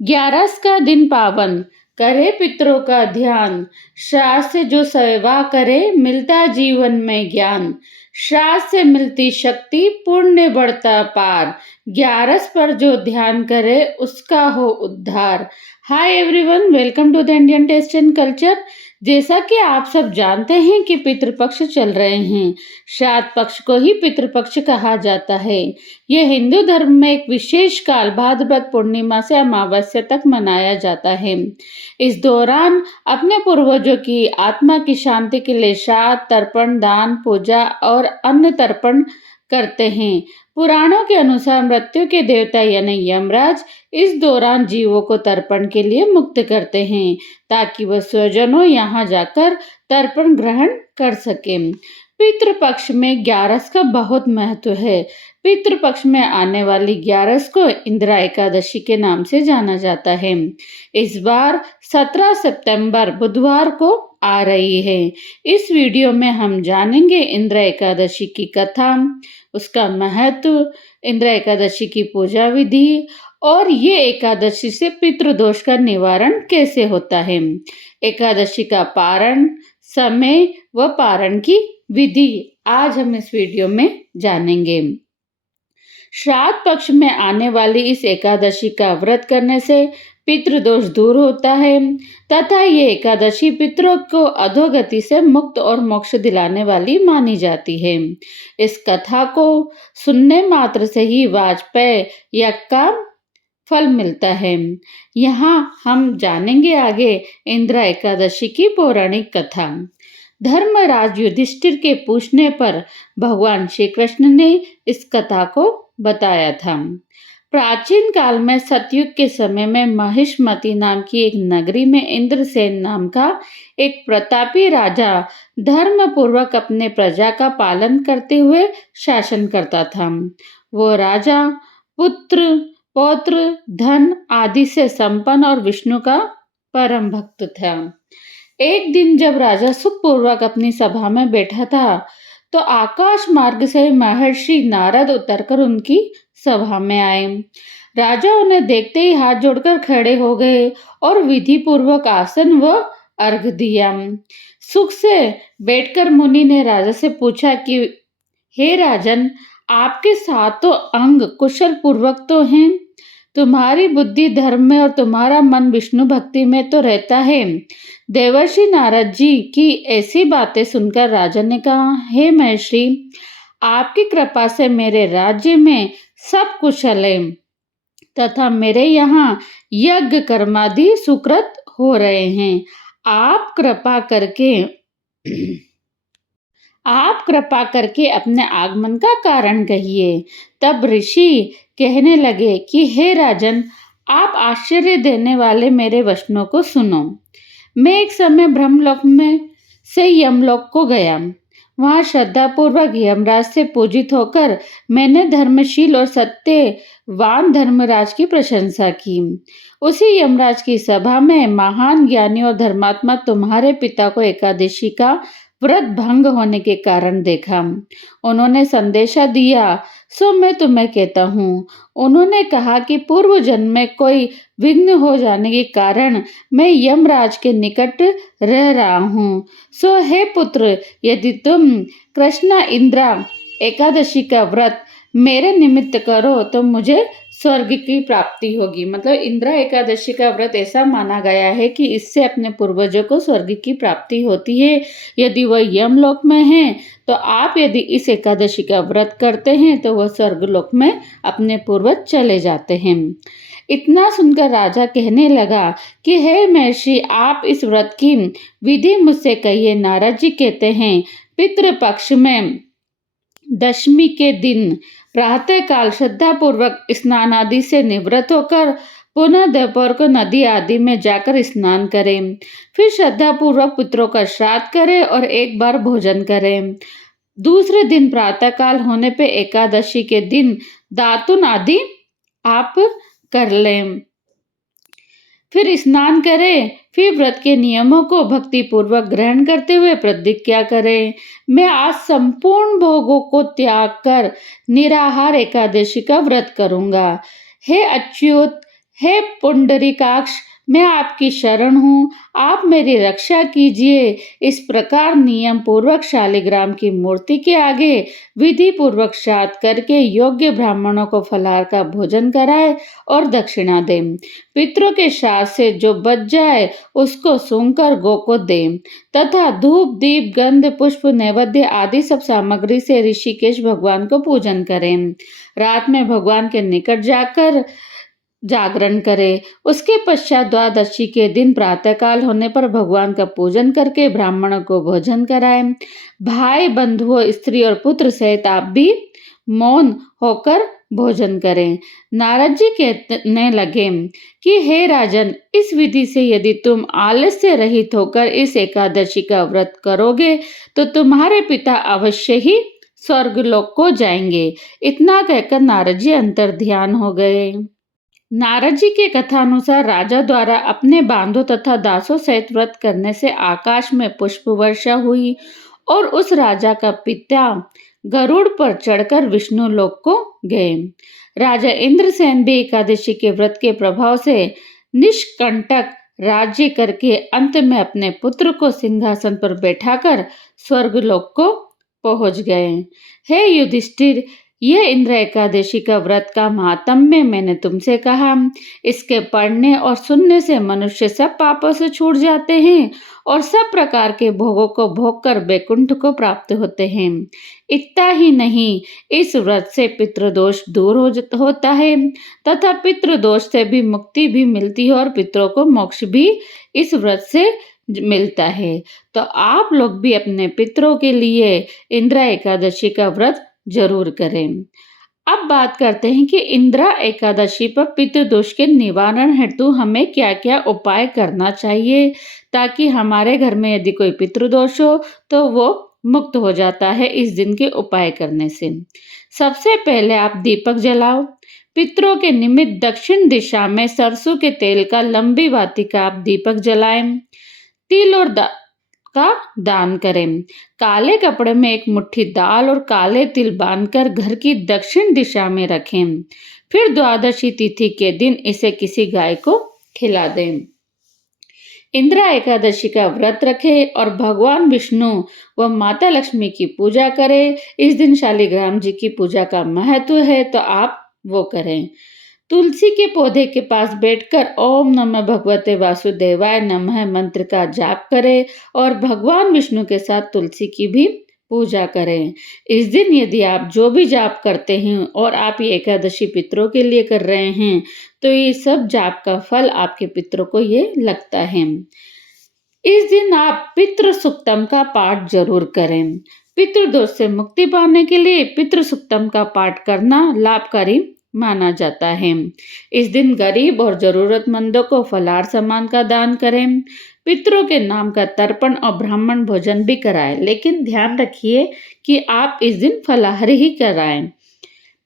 ग्यारस का दिन पावन, करे पितरों का ध्यान। श्राद्ध से जो सेवा करे, मिलता जीवन में ज्ञान। श्राद्ध से मिलती शक्ति, पुण्य बढ़ता पार। ग्यारस पर जो ध्यान करे, उसका हो उद्धार। Hi everyone, welcome to the Indian taste and culture. जैसा कि आप सब जानते हैं कि पितृपक्ष चल रहे हैं। श्राद्ध पक्ष को ही पितृपक्ष कहा जाता है। यह हिंदू धर्म में एक विशेष काल भाद्रपद पूर्णिमा से अमावस्या तक मनाया जाता है। इस दौरान अपने पूर्वजों की आत्मा की शांति के लिए श्राद्ध, तर्पण, दान, पूजा और अन्न तर्पण करते हैं। पुराणों के अनुसार मृत्यु के देवता यानी यमराज इस दौरान जीवों को तर्पण के लिए मुक्त करते हैं, ताकि वह स्वजनों यहाँ जाकर तर्पण ग्रहण कर सकें। पितृपक्ष में ग्यारस का बहुत महत्व है। पितृपक्ष में आने वाली ग्यारस को इंदिरा एकादशी के नाम से जाना जाता है। इस बार 17 सितंबर बुधवार को आ रही है। इस वीडियो में हम जानेंगे इंदिरा एकादशी की कथा, उसका महत्व, इंदिरा एकादशी की पूजा विधि और ये एकादशी से पितृदोष का निवारण कैसे होता है। एकादशी का पारण, समय व पारण की विधि आज हम इस वीडियो में जानेंगे। श्राद्ध पक्ष में आने वाली इस एकादशी का व्रत करने से पितृदोष दूर होता है तथा ये एकादशी पितरों को अधोगति से मुक्त और मोक्ष दिलाने वाली मानी जाती है। इस कथा को सुनने मात्र से ही वाजपेय यज्ञ का फल मिलता है। यहाँ हम जानेंगे आगे इंदिरा एकादशी की पौराणिक कथा। धर्मराज युधिष्ठिर के पूछने पर भगवान श्री कृष्ण ने इस कथा को बताया था। प्राचीन काल में सतयुग के समय में महिष्मती नाम की एक नगरी में इंद्रसेन नाम का एक प्रतापी राजा धर्म पूर्वक अपने प्रजा का पालन करते हुए शासन करता था। वो राजा पुत्र, पौत्र, धन आदि से संपन्न और विष्णु का परम भक्त था। एक दिन जब राजा सुखपूर्वक अपनी सभा में बैठा था, तो आकाश मार्ग से महर्षि नारद उतरकर उनकी सभा में आए। राजा उन्हें देखते ही हाथ जोड़कर खड़े हो गए और विधि पूर्वक आसन व अर्घ दिया। सुख से बैठकर मुनि ने राजा से पूछा कि हे राजन, आपके सातों अंग कुशल पूर्वक तो हैं। तुम्हारी बुद्धि धर्म में और तुम्हारा मन विष्णु भक्ति में तो रहता है। देवर्षि नारद जी की ऐसी बातें सुनकर राजा ने कहा, हे महर्षि, आपकी कृपा से मेरे राज्य में सब कुशल है तथा मेरे यहाँ यज्ञ कर्मादि सुकृत हो रहे हैं। आप कृपा करके अपने आगमन का कारण कहिए। तब ऋषि कहने लगे कि हे राजन, आप आश्चर्य देने वाले मेरे वचनों को सुनो। मैं एक समय ब्रह्मलोक में से यमलोक को गया। वहां श्रद्धापूर्वक यमराज से पूजित होकर मैंने धर्मशील और सत्यवान धर्मराज की प्रशंसा की। उसी यमराज की सभा में महान ज्ञानी और धर्मात्मा तुम्हारे पिता को एकादशी का व्रत भंग होने के कारण देखा। उन्होंने संदेशा दिया, सो मैं तुम्हें कहता हूँ। उन्होंने कहा कि पूर्व जन्म में कोई विघ्न हो जाने के कारण मैं यमराज के निकट रह रहा हूँ। सो हे पुत्र, यदि तुम कृष्ण इंदिरा एकादशी का व्रत मेरे निमित्त करो तो मुझे स्वर्ग की प्राप्ति होगी। मतलब इंदिरा एकादशी का व्रत ऐसा माना गया है कि इससे अपने पूर्वजों को स्वर्ग की प्राप्ति होती है। यदि वह यमलोक में है तो आप यदि इस एकादशी का व्रत करते हैं तो वह स्वर्गलोक में अपने पूर्वज चले जाते हैं। इतना सुनकर राजा कहने लगा कि हे महर्षि, आप इस व्रत की विधि मुझसे कहिए। नारद जी कहते हैं, पितृपक्ष में दशमी के दिन प्रातः काल श्रद्धा पूर्वक स्नान आदि से निवृत्त होकर पुनः दोपहर को नदी आदि में जाकर स्नान करें। फिर श्रद्धा पूर्वक पितरों का श्राद्ध करें और एक बार भोजन करें। दूसरे दिन प्रातः काल होने पे एकादशी के दिन दातुन आदि आप कर लें। फिर स्नान करें। फिर व्रत के नियमों को भक्ति पूर्वक ग्रहण करते हुए प्रतिज्ञा करें, मैं आज संपूर्ण भोगों को त्याग कर निराहार एकादशी का व्रत करूंगा। हे अच्युत, हे पुंडरीकाक्ष, मैं आपकी शरण हूँ, आप मेरी रक्षा कीजिए। इस प्रकार नियम पूर्वक शालिग्राम की मूर्ति के आगे विधि पूर्वक श्राद्ध करके योग्य ब्राह्मणों को फलाहार का भोजन कराए और दक्षिणा दे। पितरों के श्राद्ध से जो बच जाए उसको सूंघकर गौ को दे तथा धूप दीप गंध पुष्प नैवेद्य आदि सब सामग्री से ऋषिकेश भगवान को पूजन करें। रात में भगवान के निकट जाकर जागरण करे। उसके पश्चात द्वादशी के दिन प्रातःकाल होने पर भगवान का पूजन करके ब्राह्मणों को भोजन कराएं। भाई बंधुओं स्त्री और पुत्र सहित आप भी मौन होकर भोजन करें। नारद जी कहने लगे कि हे राजन, इस विधि से यदि तुम आलस्य रहित होकर इस एकादशी का व्रत करोगे तो तुम्हारे पिता अवश्य ही स्वर्गलोक को जाएंगे। इतना कहकर नारद जी अंतर ध्यान हो गए। नारद जी के कथानुसार राजा द्वारा अपने बांधों तथा दासों सहित व्रत करने से आकाश में पुष्प वर्षा हुई और उस राजा का पिता गरुड़ पर चढ़कर विष्णु लोक को गए। राजा इंद्रसेन भी एकादशी के व्रत के प्रभाव से निष्कंटक राज्य करके अंत में अपने पुत्र को सिंहासन पर बैठाकर स्वर्गलोक को पहुंच गए। हे युधिष्ठिर, यह इंद्र एकादशी का व्रत का महात्म्य मैंने तुमसे कहा। इसके पढ़ने और सुनने से मनुष्य सब पापों से छूट जाते हैं और सब प्रकार के भोगों को भोग कर वैकुंठ को प्राप्त होते हैं। इतना ही नहीं, इस व्रत से पितृदोष दूर होता है तथा पितृदोष से भी मुक्ति भी मिलती है और पितरों को मोक्ष भी इस व्रत से मिलता है। तो आप लोग भी अपने पितरों के लिए इंद्र एकादशी का व्रत जरूर करें। अब बात करते हैं कि इंद्रा एकादशी पर पितृदोष के निवारण हेतु हमें क्या क्या उपाय करना चाहिए ताकि हमारे घर में यदि कोई पितृदोष हो तो वो मुक्त हो जाता है इस दिन के उपाय करने से। सबसे पहले आप दीपक जलाओ। पितरों के निमित्त दक्षिण दिशा में सरसों के तेल का लंबी वाटिका आप दीपक जलाएं। तिल और का दान करें। काले कपड़े में एक मुट्ठी दाल और काले तिल बांधकर घर की दक्षिण दिशा में रखें। फिर द्वादशी तिथि के दिन इसे किसी गाय को खिला दें। इंद्रा एकादशी का व्रत रखें और भगवान विष्णु व माता लक्ष्मी की पूजा करें। इस दिन शालिग्राम जी की पूजा का महत्व है तो आप वो करें। तुलसी के पौधे के पास बैठकर ओम नमः भगवते वासुदेवाय नमः मंत्र का जाप करें और भगवान विष्णु के साथ तुलसी की भी पूजा करें। इस दिन यदि आप जो भी जाप करते हैं और आप ये एकादशी पितरों के लिए कर रहे हैं तो ये सब जाप का फल आपके पितरों को ये लगता है। इस दिन आप पितृ सुक्तम का पाठ जरूर करें। पितृदोष से मुक्ति पाने के लिए पितृ सुक्तम का पाठ करना लाभकारी माना जाता है। इस दिन गरीब और जरूरतमंदों को फलाहार सामान का दान करें। पितरों के नाम का तर्पण और ब्राह्मण भोजन भी कराएं, लेकिन ध्यान रखिए कि आप इस दिन फलाहार ही कराएं।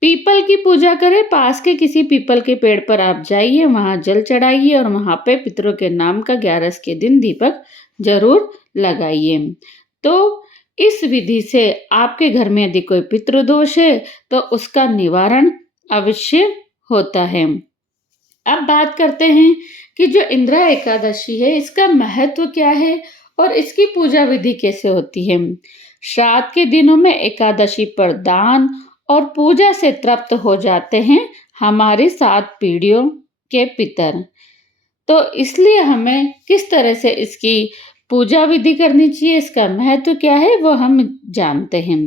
पीपल की पूजा करें। पास के किसी पीपल के पेड़ पर आप जाइए, वहां जल चढ़ाइए और वहां पे पितरों के नाम का 11 के दिन दीपक जरूर लगाइए। तो इस विधि से आपके घर में यदि कोई पितृदोष है तो उसका निवारण अवश्य होता है। अब बात करते हैं कि जो इंद्रा एकादशी है इसका महत्व क्या है और इसकी पूजा विधि कैसे होती है। श्राद्ध के दिनों में एकादशी पर दान और पूजा से तृप्त हो जाते हैं हमारी 7 पीढ़ियों के पितर। तो इसलिए हमें किस तरह से इसकी पूजा विधि करनी चाहिए, इसका महत्व क्या है वो हम जानते हैं।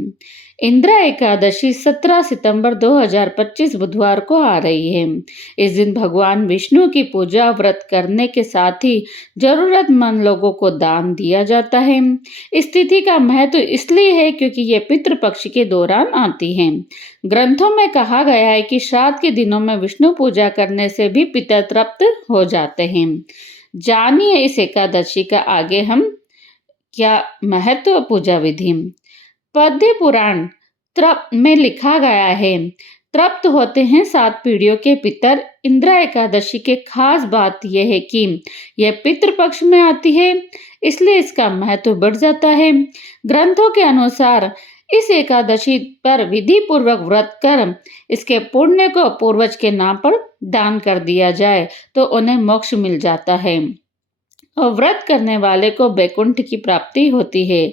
इंद्रा एकादशी 17 सितंबर 2025 बुधवार को आ रही है। इस दिन भगवान विष्णु की पूजा व्रत करने के साथ ही जरूरतमंद लोगों को दान दिया जाता है। इस तिथि का महत्व इसलिए है क्योंकि ये पितृपक्ष के दौरान आती है। ग्रंथों में कहा गया है कि श्राद्ध के दिनों में विष्णु पूजा करने से भी पितर तृप्त हो जाते हैं। जानिए इस एकादशी का आगे हम क्या महत्व पूजा विधि। पद्य पुराण में लिखा गया है, तृप्त होते हैं 7 पीढ़ियों के पितर। इंद्रा एकादशी के खास बात यह है कि यह पितृपक्ष में आती है, इसलिए इसका महत्व बढ़ जाता है। ग्रंथों के अनुसार इस एकादशी पर विधि पूर्वक व्रत कर इसके पुण्य को पूर्वज के नाम पर दान कर दिया जाए तो उन्हें मोक्ष मिल जाता है और व्रत करने वाले को वैकुंठ की प्राप्ति होती है।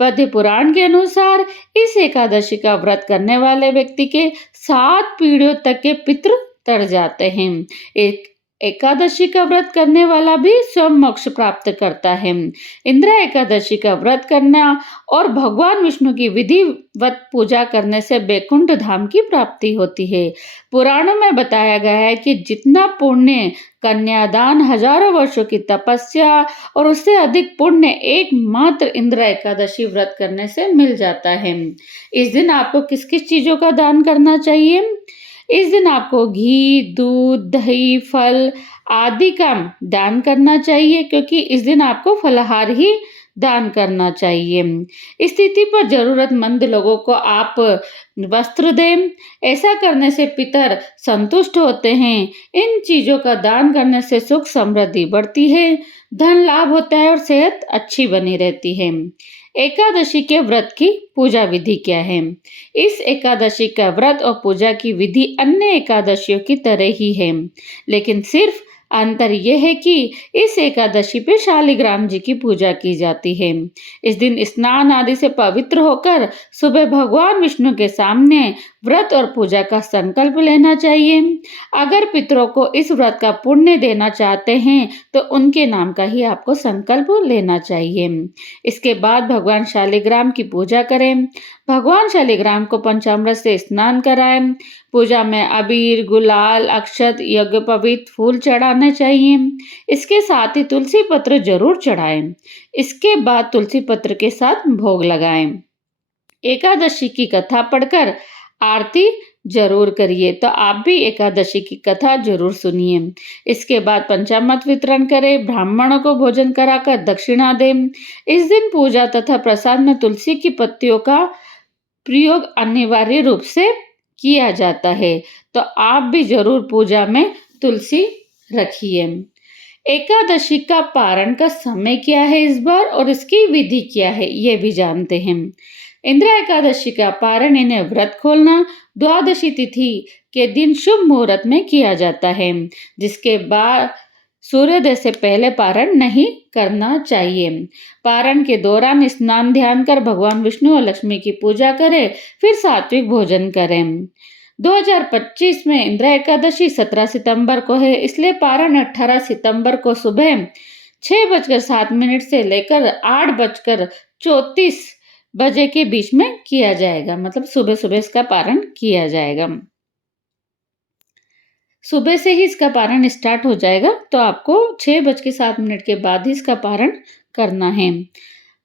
पद्म पुराण के अनुसार इस एकादशी का व्रत करने वाले व्यक्ति के 7 पीढ़ियों तक के पितृ तर जाते हैं। एक एकादशी का व्रत करने वाला भी स्वयं मोक्ष प्राप्त करता है। इंदिरा एकादशी का व्रत करना और भगवान विष्णु की विधिवत पूजा करने से वैकुंठ धाम की प्राप्ति होती है। पुराणों में बताया गया है कि जितना पुण्य कन्यादान, हजारों वर्षों की तपस्या और उससे अधिक पुण्य एकमात्र इंदिरा एकादशी व्रत करने से मिल जाता है। इस दिन आपको किस किस चीजों का दान करना चाहिए? इस दिन आपको घी, दूध, दही, फल आदि का दान करना चाहिए, क्योंकि इस दिन आपको फलाहार ही दान करना चाहिए। स्थिति पर जरूरतमंद लोगों को आप वस्त्र दें। ऐसा करने से पितर संतुष्ट होते हैं। इन चीजों का दान करने से सुख समृद्धि बढ़ती है, धन लाभ होता है और सेहत अच्छी बनी रहती है। एकादशी के व्रत की पूजा विधि क्या है? इस एकादशी का व्रत और पूजा की विधि अन्य एकादशियों की तरह ही है, लेकिन सिर्फ अंतर यह है कि इस एकादशी पे शालिग्राम जी की पूजा की जाती है। इस दिन स्नान आदि से पवित्र होकर सुबह भगवान विष्णु के सामने व्रत और पूजा का संकल्प लेना चाहिए। अगर पितरों को इस व्रत का पुण्य देना चाहते हैं तो उनके नाम का ही आपको संकल्प लेना चाहिए। इसके बाद भगवान शालिग्राम की पूजा करें। भगवान शालिग्राम को पंचामृत से स्नान कराएं। पूजा में अबीर, गुलाल, अक्षत, यज्ञोपवीत फूल चढ़ाने चाहिए। इसके साथ ही तुलसी पत्र जरूर चढ़ाएं। इसके बाद तुलसी पत्र के साथ भोग लगाएं। एकादशी की कथा पढ़कर आरती जरूर करिए। तो आप भी एकादशी की कथा जरूर सुनिए। इसके बाद पंचामृत वितरण करें, ब्राह्मणों को भोजन कराकर दक्षिणा दें। इस दिन पूजा तथा प्रसाद में तुलसी की पत्तियों का प्रयोग अनिवार्य रूप से किया जाता है। तो आप भी जरूर पूजा में तुलसी रखिए। एकादशी का पारण का समय क्या है इस बार और इसकी विधि क्या है, ये भी जानते हैं। इंदिरा एकादशी का पारण इन्हें व्रत खोलना द्वादशी तिथि के दिन शुभ मुहूर्त में किया जाता है, जिसके बाद सूर्योदय से पहले पारण नहीं करना चाहिए। पारण के दौरान स्नान ध्यान कर भगवान विष्णु और लक्ष्मी की पूजा करें, फिर सात्विक भोजन करें। 2025 में इंदिरा एकादशी 17 सितंबर को है, इसलिए पारण 18 सितंबर को सुबह 6:07 से लेकर 8:34 बजे के बीच में किया जाएगा। मतलब सुबह सुबह इसका पारण किया जाएगा। सुबह से ही इसका पारण स्टार्ट हो जाएगा, तो आपको 6:07 के बाद ही इसका पारण करना है।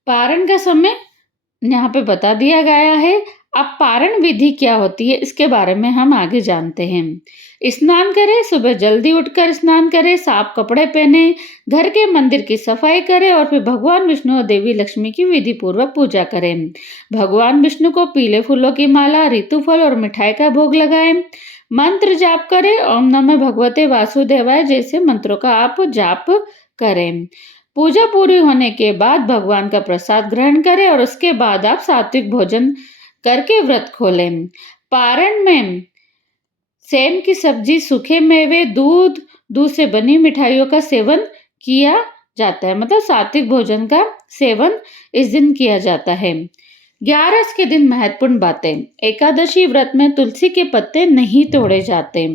पारण का समय यहाँ पे बता दिया गया है। अब पारण विधि क्या होती है इसके बारे में हम आगे जानते हैं। स्नान करें, सुबह जल्दी उठकर स्नान करें, साफ कपड़े पहने, घर के मंदिर की सफाई करें और फिर भगवान विष्णु और देवी लक्ष्मी की विधि पूर्वक पूजा करें। भगवान विष्णु को पीले फूलों की माला, ऋतु फल और मिठाई का भोग लगाएं। मंत्र जाप करें। ओम नमः भगवते वासुदेवाय जैसे मंत्रों का आप जाप करें। पूजा पूरी होने के बाद भगवान का प्रसाद ग्रहण करें और उसके बाद आप सात्विक भोजन करके व्रत खोलें। पारण में सेम की सब्जी, सूखे मेवे, दूध से बनी मिठाइयों का सेवन किया जाता है। मतलब सात्विक भोजन का सेवन इस दिन किया जाता है। 11 के दिन महत्वपूर्ण बातें। एकादशी व्रत में तुलसी के पत्ते नहीं तोड़े जाते,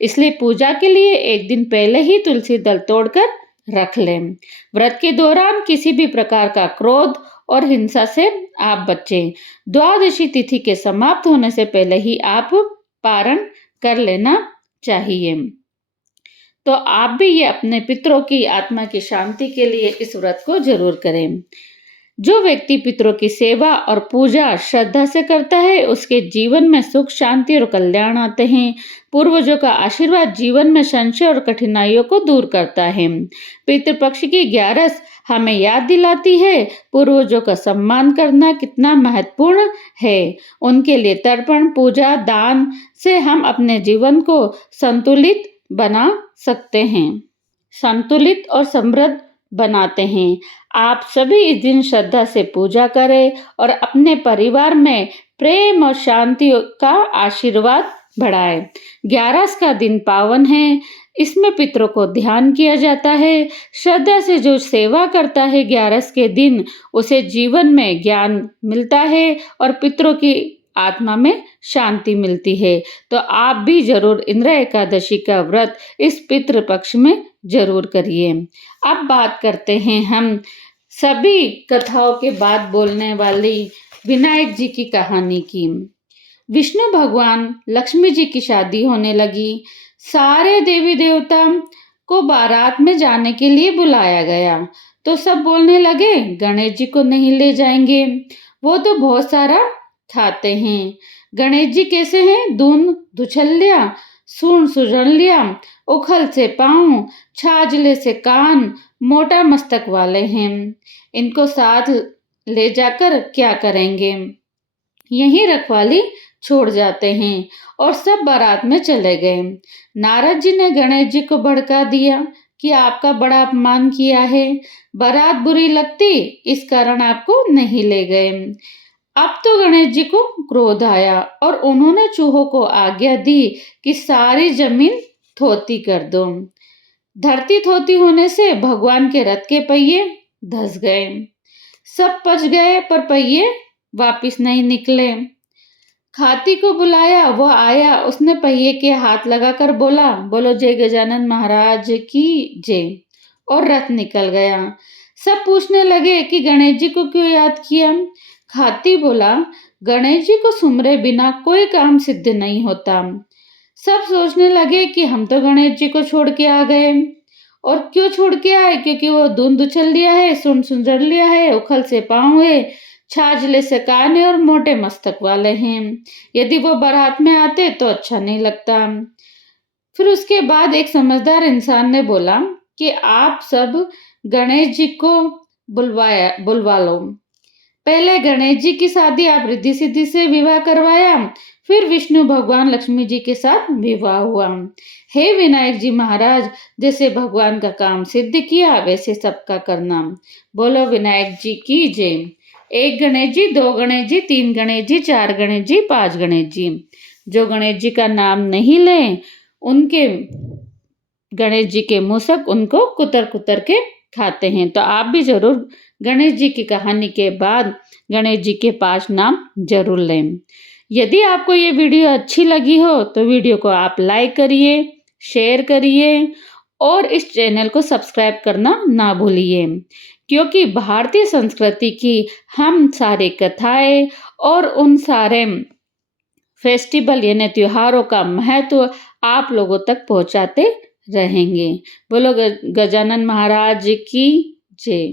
इसलिए पूजा के लिए एक दिन पहले ही तुलसी दल तोड़कर रख लें। व्रत के दौरान किसी भी प्रकार का क्रोध और हिंसा से आप बचें। द्वादशी तिथि के समाप्त होने से पहले ही आप पारण कर लेना चाहिए। तो आप भी ये अपने पितरों की आत्मा की शांति के लिए इस व्रत को जरूर करें। जो व्यक्ति पितरों की सेवा और पूजा श्रद्धा से करता है उसके जीवन में सुख, शांति और कल्याण आते हैं। पूर्वजों का आशीर्वाद जीवन में संशय और कठिनाइयों को दूर करता है। पितृपक्ष की 11 हमें याद दिलाती है पूर्वजों का सम्मान करना कितना महत्वपूर्ण है। उनके लिए तर्पण, पूजा, दान से हम अपने जीवन को संतुलित बना सकते हैं। संतुलित और समृद्ध बनाते हैं। आप सभी इस दिन श्रद्धा से पूजा करें और अपने परिवार में प्रेम और शांति का आशीर्वाद बढ़ाएं। 11 का दिन पावन है, इसमें पितरों को ध्यान किया जाता है। श्रद्धा से जो सेवा करता है 11 के दिन, उसे जीवन में ज्ञान मिलता है और पितरों की आत्मा में शांति मिलती है। तो आप भी जरूर इंद्र एकादशी का व्रत इस पितृ पक्ष में जरूर करिए। अब बात करते हैं हम सभी कथाओं के बाद बोलने वाली विनायक जी की कहानी की। विष्णु भगवान लक्ष्मी जी की शादी होने लगी। सारे देवी देवता को बारात में जाने के लिए बुलाया गया, तो सब बोलने लगे गणेश जी को नहीं ले जाएंगे, वो तो बहुत सारा खाते हैं। गणेश जी कैसे हैं? दून दुछल्लिया, सूंड सुजलिया, उखल से पाँव, छाजले से कान, मोटा मस्तक वाले हैं। इनको साथ ले जाकर क्या करेंगे? यहीं रखवाली छोड़ जाते हैं और सब बारात में चले गए। नारद जी ने गणेश जी को भड़का दिया कि आपका बड़ा अपमान किया है, बारात बुरी लगती इस कारण आपको नहीं ले गए। अब तो गणेश जी को क्रोध आया और उन्होंने चूहों को आज्ञा दी कि सारी जमीन थोती कर दो। धरती थोती होने से भगवान के रथ के पहिए धंस गए। सब पच गए पर पहिए वापिस नहीं निकले। खाती को बुलाया, वो आया, उसने पहिए के हाथ लगाकर बोला, बोलो जय गजानन महाराज की जय, और रथ निकल गया। सब पूछने लगे कि गणेश जी को क्यों याद किया? खाती बोला, गणेश जी को सुमरे बिना कोई काम सिद्ध नहीं होता। सब सोचने लगे कि हम तो गणेश जी को छोड़ के आ गए, और क्यों छोड़ के आए? क्योंकि वो धुन दुछल लिया है, सुन सुंजर लिया है, उखल से पाँव है, छाजले से कान है और मोटे मस्तक वाले हैं। यदि वो बारात में आते तो अच्छा नहीं लगता। फिर उसके बाद एक समझदार इंसान ने बोला कि आप सब गणेश जी को बुलवा लो। पहले गणेश जी की शादी आप रिद्धि सिद्धि से विवाह करवाया, फिर विष्णु भगवान लक्ष्मी जी के साथ विवाह हुआ। हे विनायक जी महाराज, जैसे भगवान का काम सिद्ध किया वैसे सबका करना। बोलो विनायक जी की जय। 1 गणेश जी, 2 गणेश जी, 3 गणेश जी, 4 गणेश जी, 5 गणेश जी। जो गणेश जी का नाम नहीं ले उनके गणेश जी के मूसक उनको कुतर कुतर के खाते हैं। तो आप भी जरूर गणेश जी की कहानी के बाद गणेश जी के 5 नाम जरूर लें। यदि आपको ये वीडियो अच्छी लगी हो तो वीडियो को आप लाइक करिए, शेयर करिए और इस चैनल को सब्सक्राइब करना ना भूलिए, क्योंकि भारतीय संस्कृति की हम सारे कथाएं और उन सारे फेस्टिवल यानी त्योहारों का महत्व आप लोगों तक पहुंचाते रहेंगे। बोलो गजानन महाराज की जय।